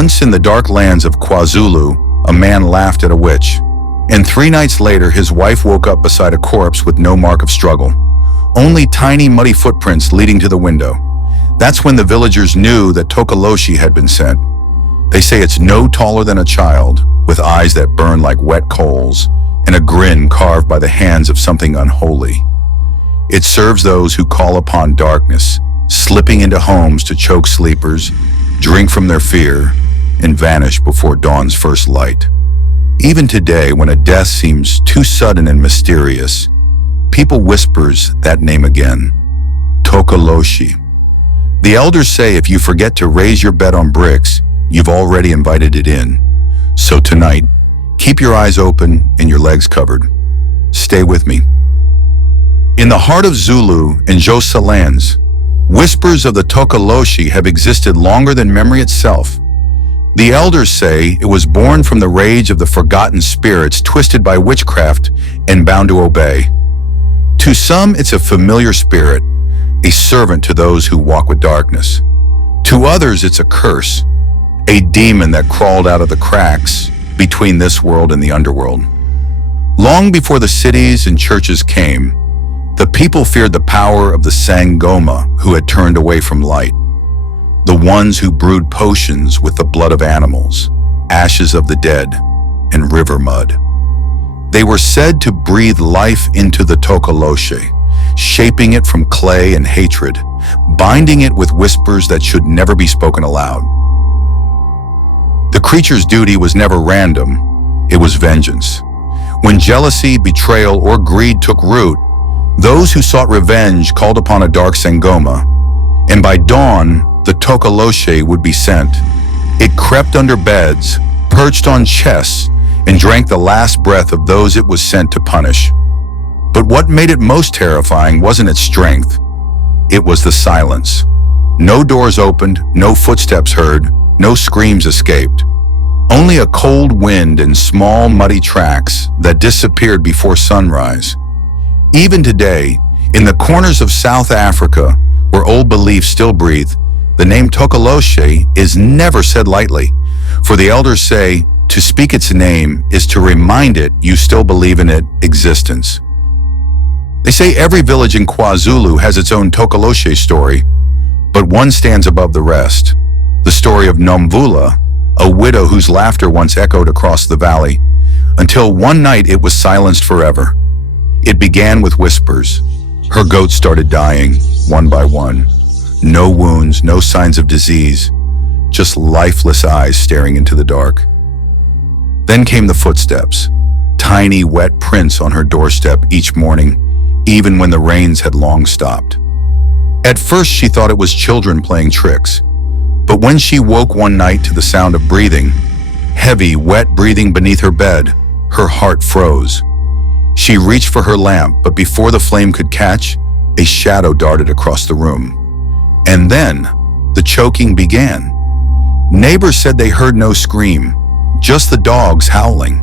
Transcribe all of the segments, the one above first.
Once in the dark lands of KwaZulu, a man laughed at a witch, and 3 nights later his wife woke up beside a corpse with no mark of struggle, only tiny muddy footprints leading to the window. That's when the villagers knew that Tokoloshe had been sent. They say it's no taller than a child, with eyes that burn like wet coals, and a grin carved by the hands of something unholy. It serves those who call upon darkness, slipping into homes to choke sleepers, drink from their fear, and vanish before dawn's first light. Even today, when a death seems too sudden and mysterious, people whispers that name again, Tokoloshe. The elders say if you forget to raise your bed on bricks, you've already invited it in. So tonight, keep your eyes open and your legs covered. Stay with me. In the heart of Zulu and Xhosa lands, whispers of the Tokoloshe have existed longer than memory itself. The elders say it was born from the rage of the forgotten spirits twisted by witchcraft and bound to obey. To some, it's a familiar spirit, a servant to those who walk with darkness. To others, it's a curse, a demon that crawled out of the cracks between this world and the underworld. Long before the cities and churches came, the people feared the power of the Sangoma who had turned away from light, the ones who brewed potions with the blood of animals, ashes of the dead, and river mud. They were said to breathe life into the Tokoloshe, shaping it from clay and hatred, binding it with whispers that should never be spoken aloud. The creature's duty was never random, it was vengeance. When jealousy, betrayal, or greed took root, those who sought revenge called upon a dark Sangoma, and by dawn, the Tokoloshe would be sent. It crept under beds, perched on chests, and drank the last breath of those it was sent to punish. But what made it most terrifying wasn't its strength. It was the silence. No doors opened, no footsteps heard, no screams escaped. Only a cold wind and small muddy tracks that disappeared before sunrise. Even today, in the corners of South Africa, where old beliefs still breathe, the name Tokoloshe is never said lightly, for the elders say to speak its name is to remind it you still believe in its existence. They say every village in KwaZulu has its own Tokoloshe story, but one stands above the rest. The story of Nomvula, a widow whose laughter once echoed across the valley, until one night it was silenced forever. It began with whispers. Her goats started dying, one by one. No wounds, no signs of disease, just lifeless eyes staring into the dark. Then came the footsteps, tiny wet prints on her doorstep each morning, even when the rains had long stopped. At first she thought it was children playing tricks, but when she woke one night to the sound of breathing, heavy, wet breathing beneath her bed, her heart froze. She reached for her lamp, but before the flame could catch, a shadow darted across the room. And then, the choking began. Neighbors said they heard no scream, just the dogs howling.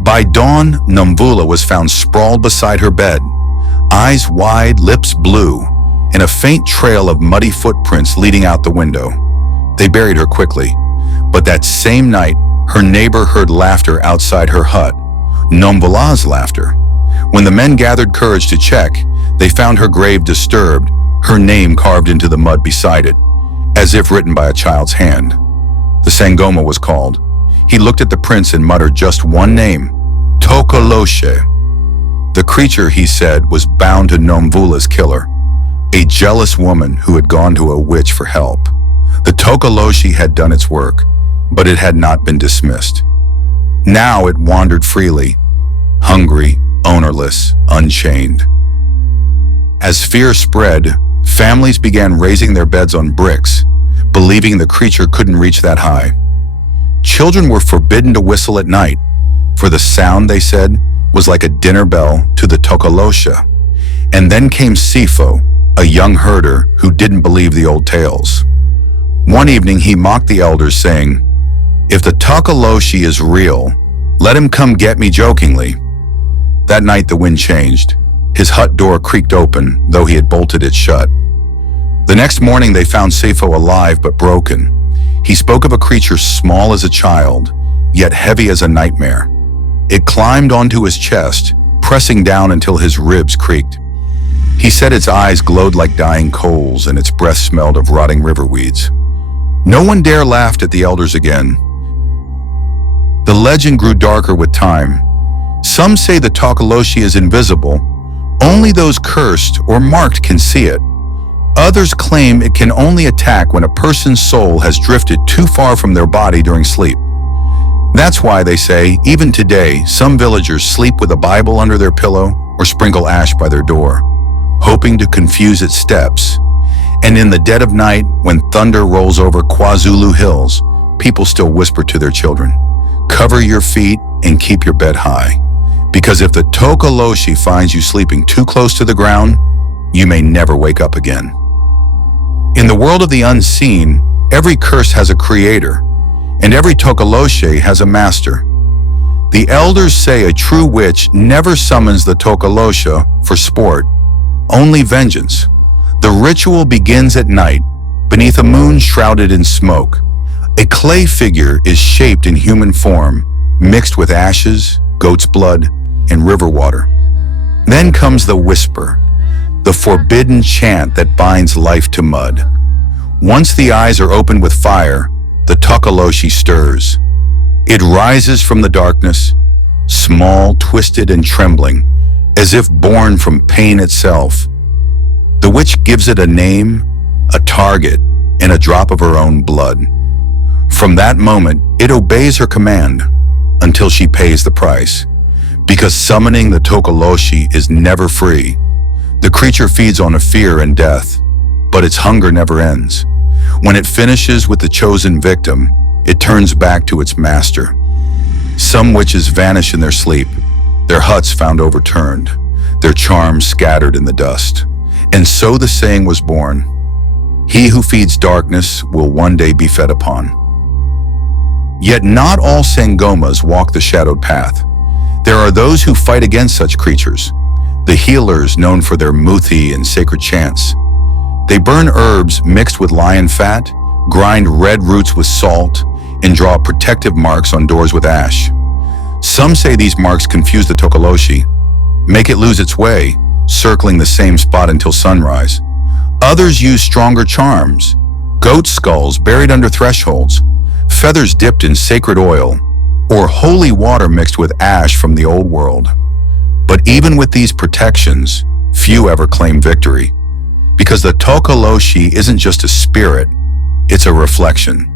By dawn, Nomvula was found sprawled beside her bed, eyes wide, lips blue, and a faint trail of muddy footprints leading out the window. They buried her quickly, but that same night, her neighbor heard laughter outside her hut, Nomvula's laughter. When the men gathered courage to check, they found her grave disturbed, her name carved into the mud beside it, as if written by a child's hand. The Sangoma was called. He looked at the prints and muttered just one name, Tokoloshe. The creature, he said, was bound to Nomvula's killer, a jealous woman who had gone to a witch for help. The Tokoloshe had done its work, but it had not been dismissed. Now it wandered freely, hungry, ownerless, unchained. As fear spread, families began raising their beds on bricks, believing the creature couldn't reach that high. Children were forbidden to whistle at night, for the sound, they said, was like a dinner bell to the Tokoloshe. And then came Sipho, a young herder who didn't believe the old tales. One evening he mocked the elders, saying, "If the Tokoloshe is real, let him come get me," jokingly. That night the wind changed. His hut door creaked open, though he had bolted it shut. The next morning they found Sipho alive but broken. He spoke of a creature small as a child, yet heavy as a nightmare. It climbed onto his chest, pressing down until his ribs creaked. He said its eyes glowed like dying coals and its breath smelled of rotting river weeds. No one dare laughed at the elders again. The legend grew darker with time. Some say the Tokoloshe is invisible. Only those cursed or marked can see it. Others claim it can only attack when a person's soul has drifted too far from their body during sleep. That's why they say, even today, some villagers sleep with a Bible under their pillow or sprinkle ash by their door, hoping to confuse its steps. And in the dead of night, when thunder rolls over KwaZulu hills, people still whisper to their children, "Cover your feet and keep your bed high." Because if the Tokoloshe finds you sleeping too close to the ground, you may never wake up again. In the world of the unseen, every curse has a creator, and every Tokoloshe has a master. The elders say a true witch never summons the Tokoloshe for sport, only vengeance. The ritual begins at night, beneath a moon shrouded in smoke. A clay figure is shaped in human form, mixed with ashes, goat's blood, and river water. Then comes the whisper, the forbidden chant that binds life to mud. Once the eyes are opened with fire, the Tokoloshe stirs. It rises from the darkness, small, twisted, and trembling, as if born from pain itself. The witch gives it a name, a target, and a drop of her own blood. From that moment, it obeys her command until she pays the price. Because summoning the Tokoloshe is never free. The creature feeds on a fear and death, but its hunger never ends. When it finishes with the chosen victim, it turns back to its master. Some witches vanish in their sleep, their huts found overturned, their charms scattered in the dust. And so the saying was born, "He who feeds darkness will one day be fed upon." Yet not all Sangomas walk the shadowed path. There are those who fight against such creatures, the healers known for their muthi and sacred chants. They burn herbs mixed with lion fat, grind red roots with salt, and draw protective marks on doors with ash. Some say these marks confuse the Tokoloshe, make it lose its way, circling the same spot until sunrise. Others use stronger charms, goat skulls buried under thresholds, feathers dipped in sacred oil, or holy water mixed with ash from the old world. But even with these protections, few ever claim victory. Because the Tokoloshe isn't just a spirit, it's a reflection.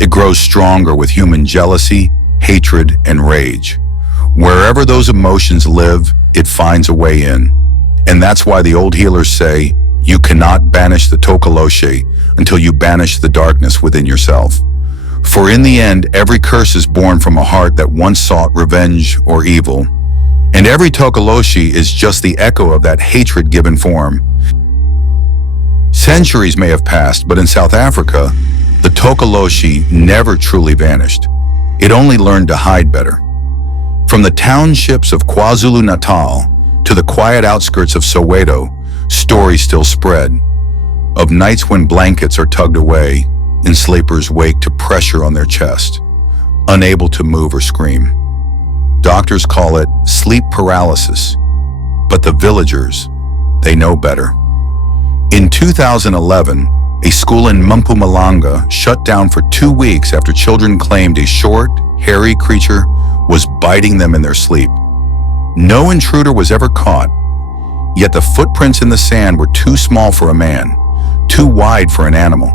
It grows stronger with human jealousy, hatred, and rage. Wherever those emotions live, it finds a way in. And that's why the old healers say, you cannot banish the Tokoloshe until you banish the darkness within yourself. For in the end, every curse is born from a heart that once sought revenge or evil. And every Tokoloshe is just the echo of that hatred given form. Centuries may have passed, but in South Africa, the Tokoloshe never truly vanished. It only learned to hide better. From the townships of KwaZulunatal to the quiet outskirts of Soweto, stories still spread. Of nights when blankets are tugged away and sleepers wake to pressure on their chest, unable to move or scream. Doctors call it sleep paralysis, but the villagers, they know better. In 2011, a school in Mpumalanga shut down for 2 weeks after children claimed a short, hairy creature was biting them in their sleep. No intruder was ever caught, yet the footprints in the sand were too small for a man, too wide for an animal.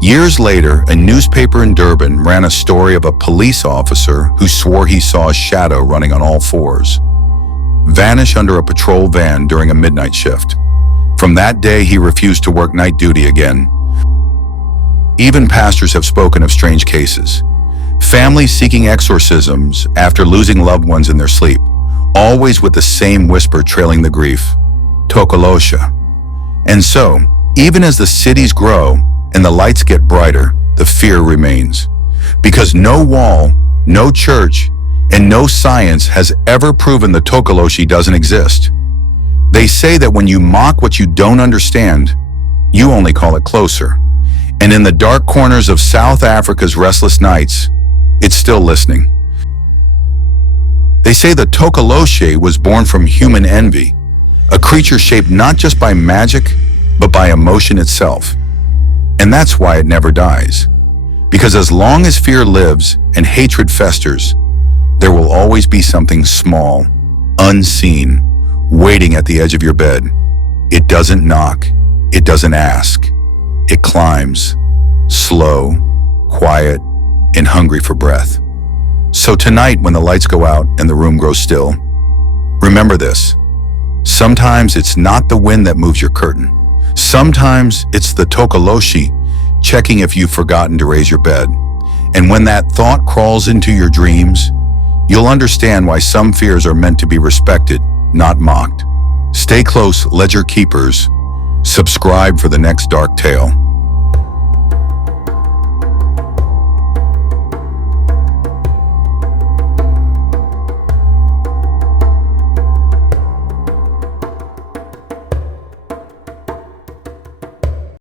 Years later, a newspaper in Durban ran a story of a police officer who swore he saw a shadow running on all fours, vanish under a patrol van during a midnight shift. From that day, he refused to work night duty again. Even pastors have spoken of strange cases. Families seeking exorcisms after losing loved ones in their sleep, always with the same whisper trailing the grief, Tokoloshe. And so, even as the cities grow and the lights get brighter, the fear remains. Because no wall, no church, and no science has ever proven the Tokoloshe doesn't exist. They say that when you mock what you don't understand, you only call it closer. And in the dark corners of South Africa's restless nights, it's still listening. They say the Tokoloshe was born from human envy, a creature shaped not just by magic, but by emotion itself. And that's why it never dies. Because as long as fear lives and hatred festers, there will always be something small, unseen, waiting at the edge of your bed. It doesn't knock, it doesn't ask. It climbs, slow, quiet, and hungry for breath. So tonight, when the lights go out and the room grows still, remember this. Sometimes it's not the wind that moves your curtain. Sometimes it's the Tokoloshe checking if you've forgotten to raise your bed. And when that thought crawls into your dreams, you'll understand why some fears are meant to be respected, not mocked. Stay close, ledger keepers. Subscribe for the next dark tale.